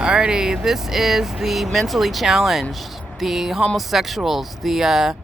Alrighty, this is the mentally challenged, the homosexuals, the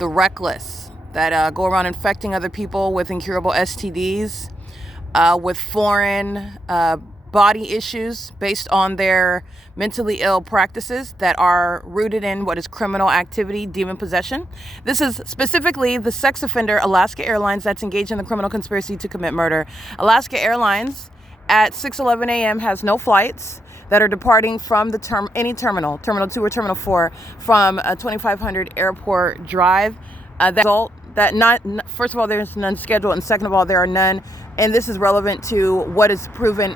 reckless that go around infecting other people with incurable STDs, with foreign body issues based on their mentally ill practices that are rooted in what is criminal activity, demon possession. This is specifically the sex offender Alaska Airlines that's engaged in the criminal conspiracy to commit murder. Alaska Airlines at 6:11 a.m. has no flights that are departing from any terminal 2 or terminal 4 from 2500 Airport Drive. First of all, there's none scheduled, and second of all, there are none. And this is relevant to what is proven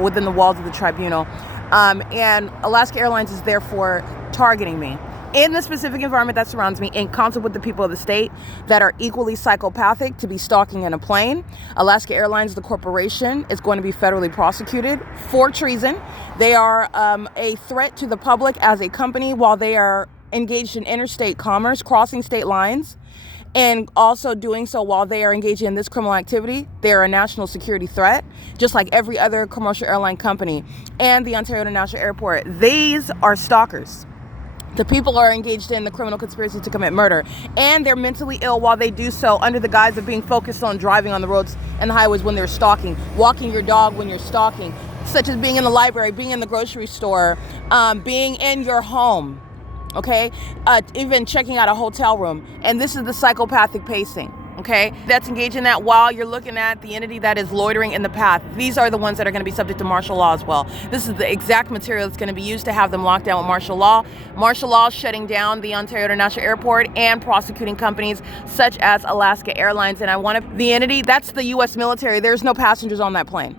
within the walls of the tribunal. And Alaska Airlines is therefore targeting me in the specific environment that surrounds me, in concert with the people of the state that are equally psychopathic to be stalking in a plane. Alaska Airlines, the corporation, is going to be federally prosecuted for treason. They are a threat to the public as a company while they are engaged in interstate commerce, crossing state lines, and also doing so while they are engaging in this criminal activity. They are a national security threat, just like every other commercial airline company and the Ontario International Airport. These are stalkers. The people are engaged in the criminal conspiracy to commit murder, and they're mentally ill while they do so under the guise of being focused on driving on the roads and the highways when they're stalking, walking your dog when you're stalking, such as being in the library, being in the grocery store, being in your home, okay? Even checking out a hotel room. And this is the psychopathic pacing. Okay, that's engaged in that while you're looking at the entity that is loitering in the path. These are the ones that are going to be subject to martial law as well. This is the exact material that's going to be used to have them locked down with martial law. Martial law shutting down the Ontario International Airport and prosecuting companies such as Alaska Airlines. And the entity, that's the U.S. military. There's no passengers on that plane.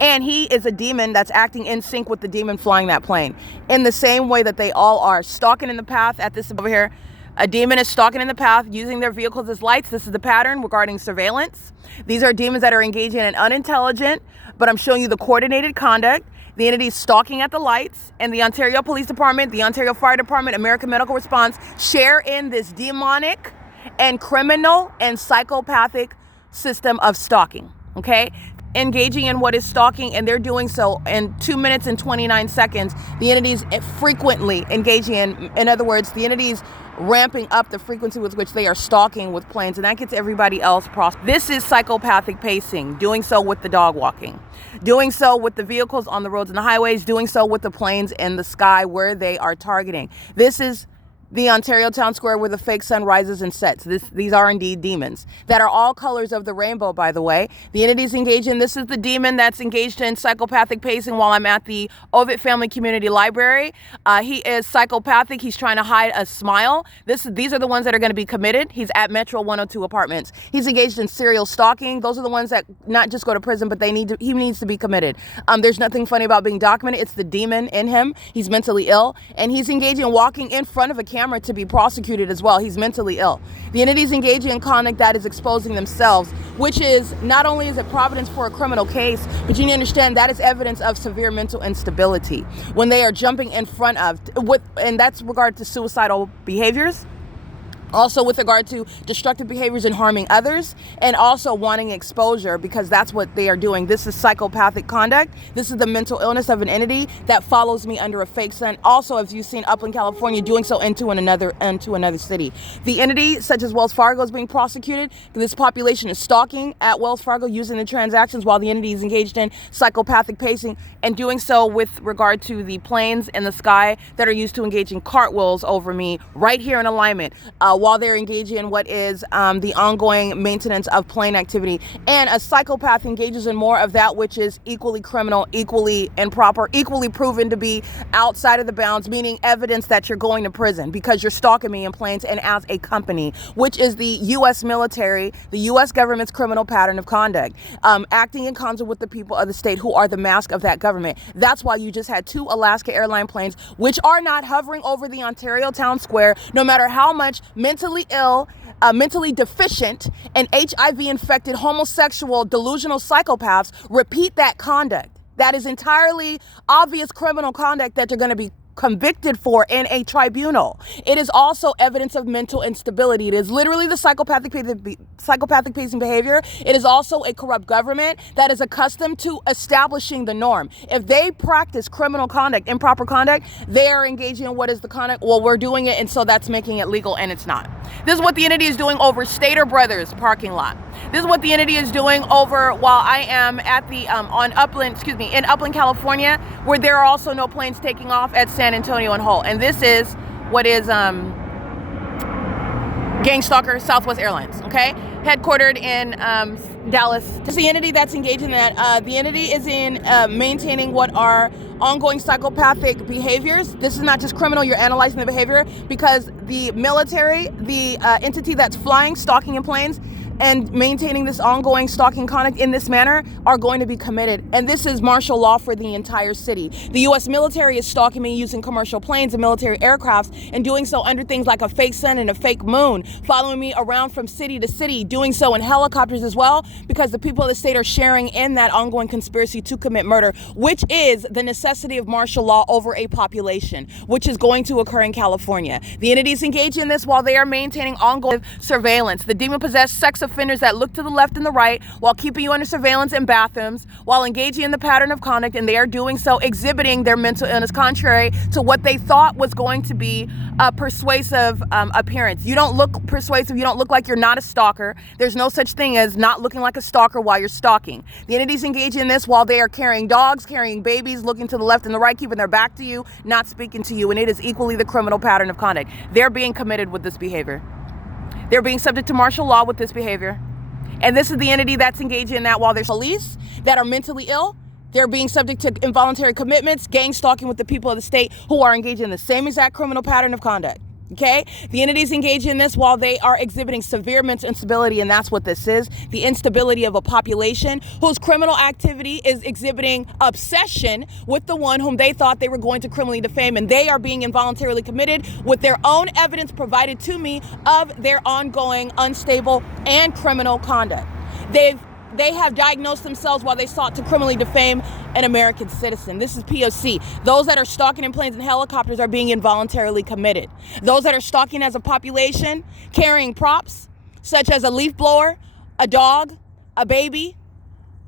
And he is a demon that's acting in sync with the demon flying that plane. In the same way that they all are stalking in the path at this over here. A demon is stalking in the path using their vehicles as lights. This is the pattern regarding surveillance. These are demons that are engaging in unintelligent, but I'm showing you the coordinated conduct. The entity is stalking at the lights, and the Ontario Police Department, the Ontario Fire Department, American Medical Response share in this demonic and criminal and psychopathic system of stalking, okay? Engaging in what is stalking, and they're doing so in 2 minutes and 29 seconds. The entities frequently engaging in other words, the entities ramping up the frequency with which they are stalking with planes, and that gets everybody else This is psychopathic pacing, doing so with the dog walking, doing so with the vehicles on the roads and the highways, doing so with the planes in the sky where they are targeting. This is the Ontario Town Square where the fake sun rises and sets. These are indeed demons that are all colors of the rainbow, by the way. The entities engaged in, this is the demon that's engaged in psychopathic pacing while I'm at the Ovid Family Community Library. He is psychopathic. He's trying to hide a smile. These are the ones that are going to be committed. He's at Metro 102 Apartments. He's engaged in serial stalking. Those are the ones that not just go to prison, but he needs to be committed. There's nothing funny about being documented. It's the demon in him. He's mentally ill, and he's engaging in walking in front of a camera to be prosecuted as well. He's mentally ill. The entities engaging in conduct that is exposing themselves, which is not only is it providence for a criminal case, but you need to understand that is evidence of severe mental instability when they are jumping in front of, and that's regard to suicidal behaviors. Also with regard to destructive behaviors and harming others, and also wanting exposure, because that's what they are doing. This is psychopathic conduct. This is the mental illness of an entity that follows me under a fake sun. Also, as you've seen Upland, California, doing so into another city. The entity, such as Wells Fargo, is being prosecuted. This population is stalking at Wells Fargo using the transactions while the entity is engaged in psychopathic pacing, and doing so with regard to the planes in the sky that are used to engage in cartwheels over me right here in alignment. While they're engaging in what is the ongoing maintenance of plane activity. And a psychopath engages in more of that which is equally criminal, equally improper, equally proven to be outside of the bounds, meaning evidence that you're going to prison because you're stalking me in planes and as a company, which is the U.S. military, the U.S. government's criminal pattern of conduct, acting in concert with the people of the state who are the mask of that government. That's why you just had 2 Alaska airline planes, which are not hovering over the Ontario Town Square, no matter how much mentally ill, mentally deficient, and HIV-infected homosexual delusional psychopaths repeat that conduct. That is entirely obvious criminal conduct that you're going to be convicted for in a tribunal. It is also evidence of mental instability. It is literally the psychopathic pacing behavior. It is also a corrupt government that is accustomed to establishing the norm. If they practice criminal conduct, improper conduct, they are engaging in what is the conduct. Well, we're doing it, and so that's making it legal, and it's not. This is what the entity is doing over Stater Brothers parking lot. This is what the entity is doing over while I am at the in Upland, California, where there are also no planes taking off at San Antonio and Hull. And this is what is Gang Stalker Southwest Airlines, okay? Headquartered in Dallas. This is the entity that's engaged in that. The entity is in maintaining what are ongoing psychopathic behaviors. This is not just criminal, you're analyzing the behavior because the military, the entity that's flying, stalking in planes, and maintaining this ongoing stalking conduct in this manner are going to be committed. And this is martial law for the entire city. The U.S. military is stalking me using commercial planes and military aircrafts and doing so under things like a fake sun and a fake moon, following me around from city to city, doing so in helicopters as well, because the people of the state are sharing in that ongoing conspiracy to commit murder, which is the necessity of martial law over a population, which is going to occur in California. The entities engage in this while they are maintaining ongoing surveillance. The demon-possessed sex offenders that look to the left and the right while keeping you under surveillance in bathrooms, while engaging in the pattern of conduct, and they are doing so exhibiting their mental illness contrary to what they thought was going to be a persuasive appearance. You don't look persuasive. You don't look like you're not a stalker. There's no such thing as not looking like a stalker while you're stalking. The entities engage in this while they are carrying dogs, carrying babies, looking to the left and the right, keeping their back to you, not speaking to you, and it is equally the criminal pattern of conduct. They're being committed with this behavior. They're being subject to martial law with this behavior. And this is the entity that's engaged in that while there's police that are mentally ill. They're being subject to involuntary commitments, gang stalking with the people of the state who are engaged in the same exact criminal pattern of conduct. Okay? The entities engage in this while they are exhibiting severe mental instability, and that's what this is. The instability of a population whose criminal activity is exhibiting obsession with the one whom they thought they were going to criminally defame, and they are being involuntarily committed with their own evidence provided to me of their ongoing unstable and criminal conduct. They have diagnosed themselves while they sought to criminally defame an American citizen. This is P.O.C. Those that are stalking in planes and helicopters are being involuntarily committed. Those that are stalking as a population, carrying props, such as a leaf blower, a dog, a baby,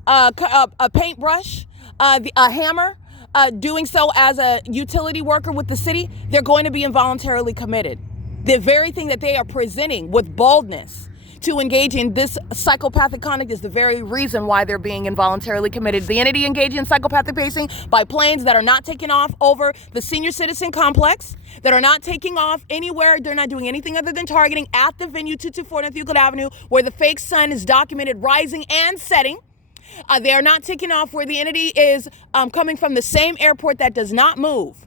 a paintbrush, a hammer, doing so as a utility worker with the city, they're going to be involuntarily committed. The very thing that they are presenting with boldness to engage in this psychopathic conduct is the very reason why they're being involuntarily committed. The entity engaging in psychopathic pacing by planes that are not taking off over the senior citizen complex, that are not taking off anywhere. They're not doing anything other than targeting at the venue 224 North Euclid Avenue, where the fake sun is documented rising and setting. They are not taking off where the entity is coming from the same airport that does not move,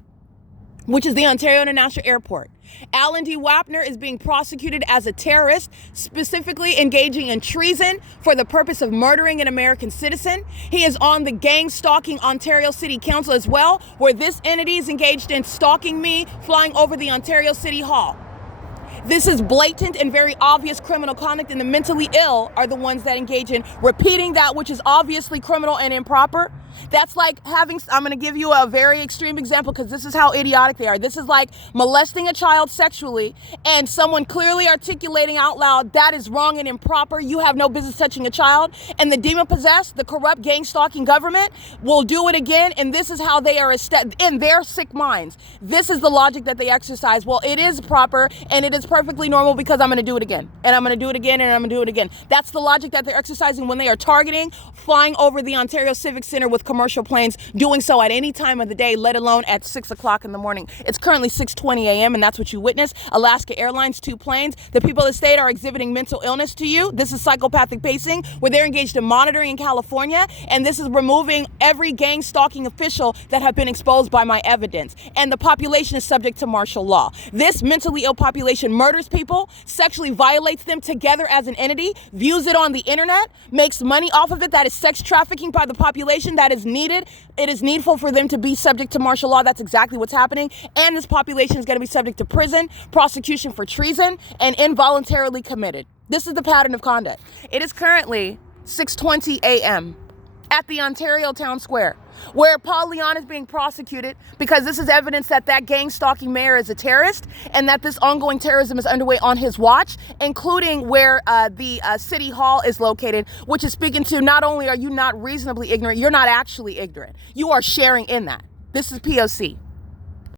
which is the Ontario International Airport. Alan D. Wapner is being prosecuted as a terrorist, specifically engaging in treason for the purpose of murdering an American citizen. He is on the gang stalking Ontario City Council as well, where this entity is engaged in stalking me, flying over the Ontario City Hall. This is blatant and very obvious criminal conduct, and the mentally ill are the ones that engage in repeating that which is obviously criminal and improper. That's like having, I'm going to give you a very extreme example because this is how idiotic they are. This is like molesting a child sexually and someone clearly articulating out loud, that is wrong and improper. You have no business touching a child. And the demon-possessed, the corrupt gang stalking government will do it again. And this is how they are in their sick minds. This is the logic that they exercise. Well, it is proper and it is perfectly normal because I'm going to do it again. And I'm going to do it again and I'm going to do it again. That's the logic that they're exercising when they are targeting, flying over the Ontario Civic Center with commercial planes, doing so at any time of the day, let alone at 6 o'clock in the morning. It's currently 6:20 a.m. and that's what you witnessed. Alaska Airlines, 2 planes. The people of the state are exhibiting mental illness to you. This is psychopathic pacing, where they're engaged in monitoring in California, and this is removing every gang stalking official that have been exposed by my evidence. And the population is subject to martial law. This mentally ill population murders people, sexually violates them together as an entity, views it on the internet, makes money off of it. That is sex trafficking by the population. That is needed. It is needful for them to be subject to martial law. That's exactly what's happening. And this population is going to be subject to prison, prosecution for treason, and involuntarily committed. This is the pattern of conduct. It is currently 6:20 a.m. at the Ontario Town Square, where Paul Leon is being prosecuted because this is evidence that that gang-stalking mayor is a terrorist and that this ongoing terrorism is underway on his watch, including where the city hall is located, which is speaking to not only are you not reasonably ignorant, you're not actually ignorant. You are sharing in that. This is POC.